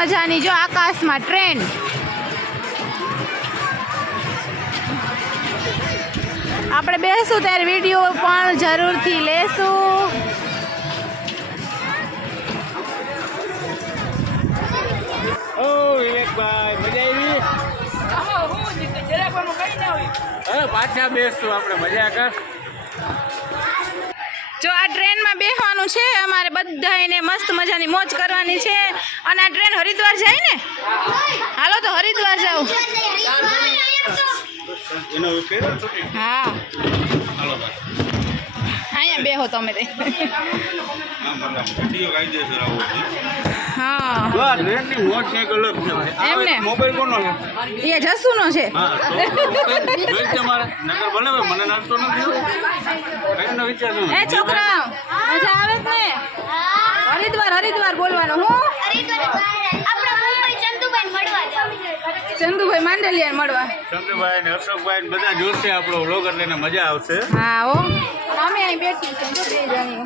મજાની જો આકાશમાં ટ્રેન આપણે બેસું ત્યારે વીડિયો પણ જરૂરથી લેશું. પાછા બેસતું આપણે મજા કર. જો આ ટ્રેનમાં બેસવાનું છે. અમારે બધાને મસ્ત મજાની મોજ કરવાની છે. અને આ ટ્રેન હરિદ્વાર જાય ને? હાલો તો હરિદ્વાર જાઉં હા. અહીંયા બેહો તમે તે. હા એમને? મોબાઈલ કોનો એ જસુ છે. છોકરા મજા આવે જ ને? હરિદ્વાર હરિદ્વાર બોલવાનું હું. ચંદુભાઈ માંડલિયા મળવા ચંદુભાઈ ને અશોકભાઈ બધા જોશે આપણો વ્લોગ એટલે મજા આવશે. હા ઓ અમે અહીં બેઠી છે જો બે જણીઓ.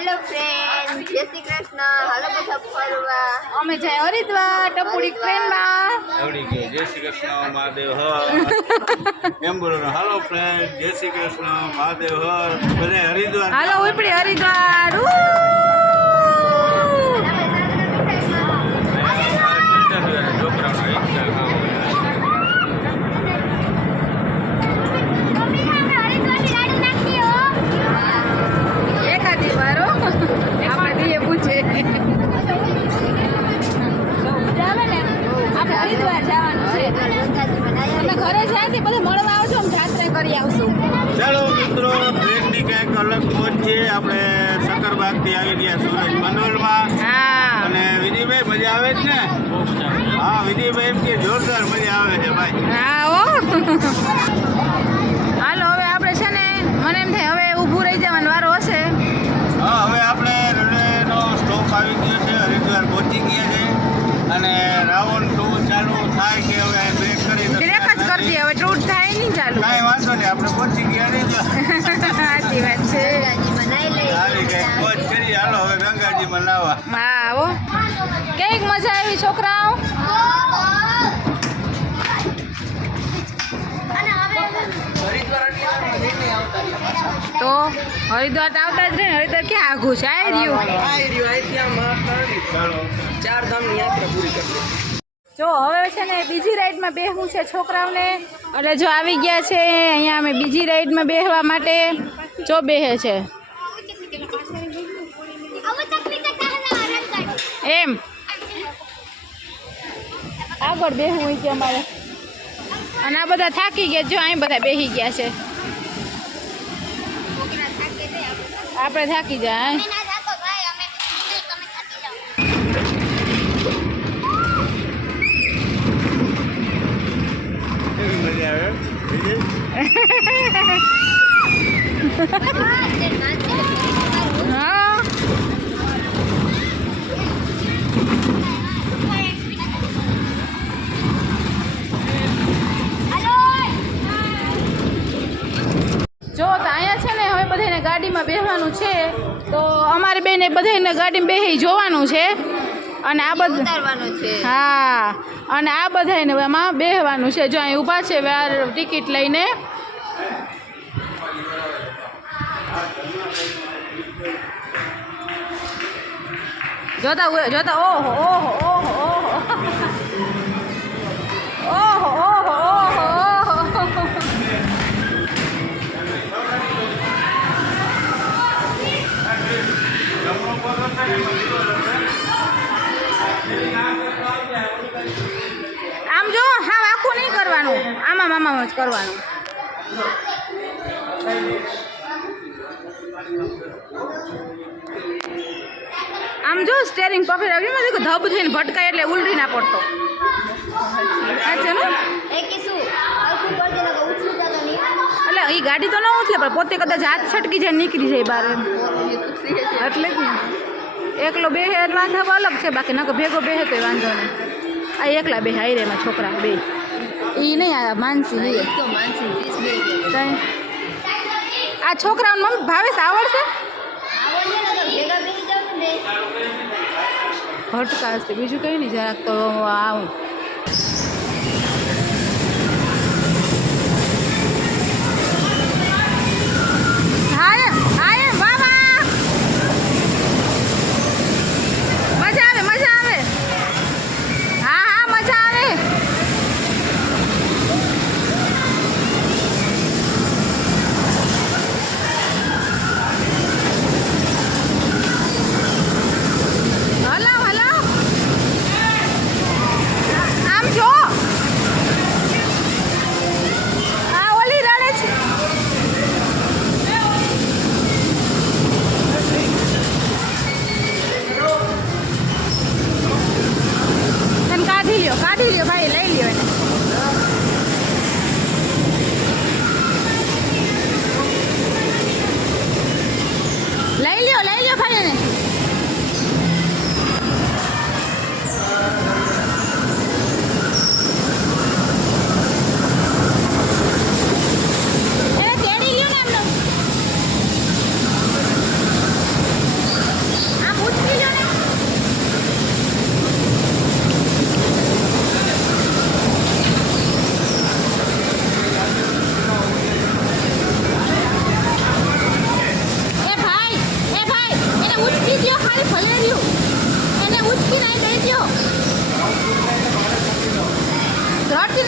હેલો ફ્રેન્ડ જય શ્રી કૃષ્ણ હાલો બધા ફરવા અમે જય હરિદ્વાર ટપુડી ટ્રેનમાં આવડી ગયો. જય શ્રી કૃષ્ણ મહાદેવ હર. એમ બોલો હાલો ફ્રેન્ડ જય શ્રી કૃષ્ણ મહાદેવ હર. ભલે હરિદ્વાર. હાલો ઉપડી હરિદ્વાર. તમે જ્યાંથી બધા મળવા આવજો અમે જાત્રા કરી આવશું. ચાલો મિત્રો કંઈક અલગ મોજ છે. આપણે સકરબાગથી આવી ગયા સુરત મંડળમાં. હા. અને વિજયભાઈ મજા આવે છે ને? હા વિજયભાઈ એમ કે જોરદાર મજા આવે છે ભાઈ. હા. માણસો ને આપણે પહોંચી ગયા સાચી વાત છે. આવી મજા આવી છોકરાઓ? તો હરિદ્વાર આવતા જ નહીં હરિદ્વાર ક્યાં આઘું છે? ચાર ધામની યાત્રા પૂરી જો હવે છે ને બીજી રાઈડમાં બેહવું છે છોકરાઓને. એટલે જો આવી ગયા છે, અહીંયા અમે બીજી રાઈડમાં બેસવા માટે, જો બેસે છે. એમ. આગળ બેસવું હોય કે અમારે. અને આ બધા થાકી ગયા, જો અહીં બધા બેસી ગયા છે. આપણે થાકી જાય જો તો અહીંયા છે ને હવે બધાને ગાડીમાં બેસવાનું છે, તો અમારે બેને બધાને ગાડીમાં બેસી જોવાનું છે. અને આ બધું હા. અને આ બધાને એમાં બેસવાનું છે. જો અહીં ઊભા છે વાર ટિકિટ લઈને. જોતા જોતા ઓહો ઓહો. આમાં મામામાં જ કરવાનું. આમ જો સ્ટેરિંગ પકડી આવી મેં દેખો ધબ થઈને ભટકાય એટલે ઉલટી ના પડતો. ને? એટલે એ ગાડી તો ન ઉથલે પણ પોતે કદાચ હાથ છટકી જાય નીકળી જાય બહાર એટલે જ ને. એકલો બેહે એટલે વાંધો અલગ છે બાકી નકો ભેગો બેહે તો વાંધો નહીં. આ એકલા બે હાઈ રેમાં છોકરા બે. એ નહીં આ માનસી એ આ છોકરાઓને મમ્મી ભાવેશ આવડશે? ભટકાશે બીજું કંઈ નહીં જરાક તો આવું.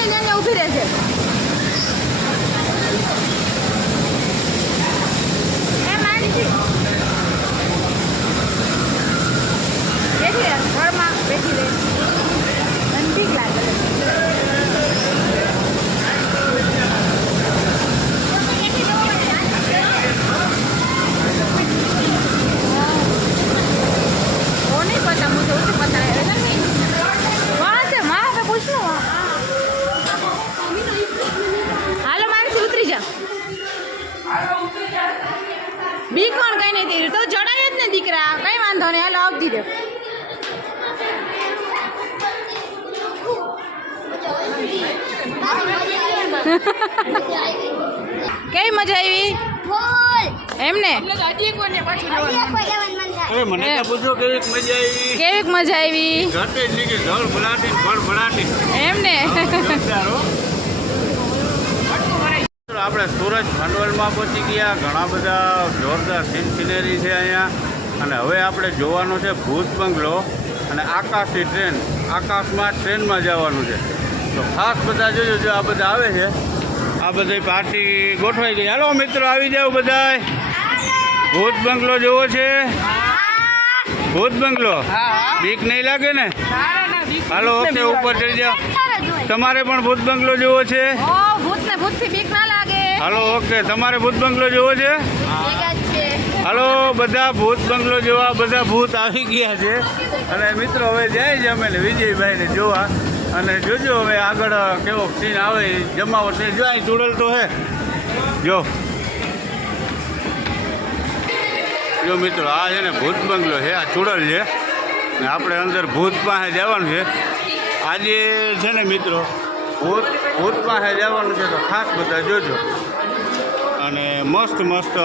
ને ત્યાં ઊભી રહેશે બેઠી રહે ઘરમાં બેઠી રહે. બી પણ કઈ નહીં થઈ તો જડાય જ ને દીકરા. કઈ વાંધો નહીં હાલો આવતી દે કેવી મજા આવી? એમને અરે મને તો પૂછો કેવી મજા આવી. કેવીક મજા આવી? જ નીકળી ધળ ભલાટી ફળ ભલાટી એમને જોરદાર હો. આપણે સુરત ભાંડવલમાં પહોંચી ગયા. ઘણા બધા જોરદાર સીન સિનેરી છે અહીંયા. અને હવે આપણે જોવાનું છે ભૂત બંગલો અને આકાશની ટ્રેન. આકાશમાં ટ્રેનમાં જવાનું છે. તો ખાસ બધા જોજો જો આ બધા આવે છે. આ બધી પાર્ટી ગોઠવાઈ ગઈ. હાલો મિત્રો, આવી જાઓ બધાય. ભૂત બંગલો જોવો છે. ભૂત બંગલો. બીક નહીં લાગે ને? હાલો, ઓકે, ઉપર ચડી જાઓ. તમારે પણ ભૂત બંગલો જોવો છે? ઓ ભૂત ને ભૂતથી બીક ના હાલો, ઓકે. તમારે ભૂત બંગલો જોવો છે? હાલો, બધા ભૂત બંગલો જોવા, બધા ભૂત આવી ગયા છે. અને મિત્રો, હવે જાય છે અમે વિજયભાઈને જોવા. અને જોજો હવે આગળ કેવો સીન આવે જમાવો છે. જો, અહીં ચૂડેલ તો હે. જો. જો મિત્રો, આ છે ને ભૂત બંગલો છે, આ ચૂડલ છે. ને આપણે અંદર ભૂત પાસે જવાનું છે. આજે છે ને મિત્રો, ભૂત ભૂત પાસે જવાનું છે તો ખાસ બધા જોજો. મસ્ત મસ્ત